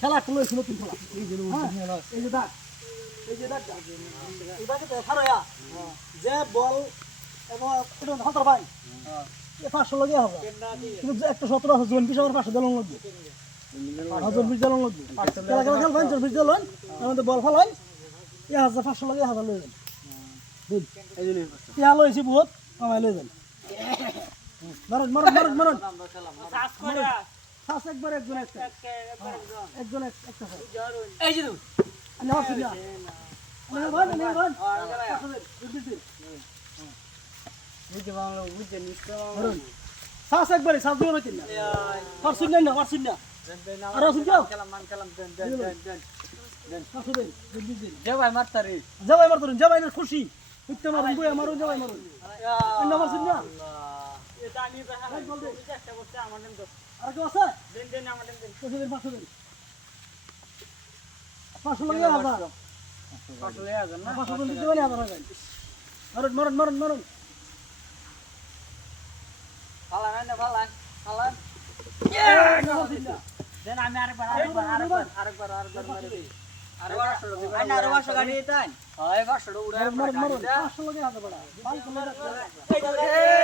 খেলা একটা লইছি নতুন খেলা এই যে দাগ এই দাগে তো ফারয়া যে বল এবং এটা হাতার ভাই এ 500 লাগে হবে কিন্তু একটা 17 আছে জন 20 আমার 500 দিলন লাগবে হাজার 20 দিলন লাগবে খেলা খেল ভাই 20 দিলন আমাদের বল ফলাই 1500 লাগে 1000 লই যান বুঝ এই যে ইয়া লইছি বহুত আমায় লই যান মারন সাস করে সাস একবার একজন একটা এই যে আমি হচ্ছে না আমি ভাই বুঝতে বাংলা বুঝতে নিতে সাস একবারে সাস দিও না তিন পারছুন না আর আসুন যাও দেন সাসু দেন জবাই মারতারে না খুশি উঠতে মারুন বই মারুন জবাই মারুন না পারছুন না এটা আমি বল দে চেষ্টা করতে আমার দেন আর কি আছে দেন আমার দেন 500 দেন 500 লাগে হাজার 500 লাগে হাজার না 500 দিতে বলে হাজার হবে মারুন ফালান দেন আমি আরেকবার মারি দেই আরে 500 দিই আরে 500 গাড়ি দেন হয় 500 উড়াই মারুন 500 লাগে হাজার বড়া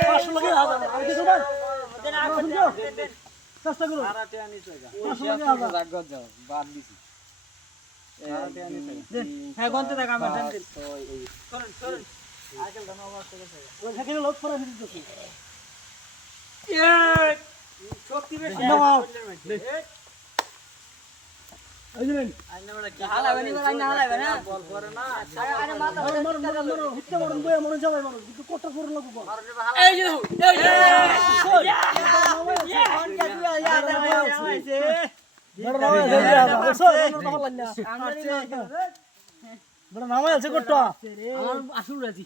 500 লাগে হাজার কিছু বল দেন আগুন দেন চেষ্টা করুন আরাতে আনি জায়গা 500 লাগে হাজার রাগত যাও বাদ দিছি আরাতে আনি জায়গা দেন হ্যাঁ গন্তে টাকা আমার দেন করুন আজকাল দাম আমার থেকে ওই থেকে লোক পরে দিতেছি শক্তি বেশি এই যে আইনা কি হালাবেনি হালাবে না বল করে না আরে মাথা মারো হিটটা মারুন বই মনে যাবে মারুন কিন্তু কোটটা করে লাগু বল এই যে বড় নাম আছে কোটটা আমার আসুর রাজি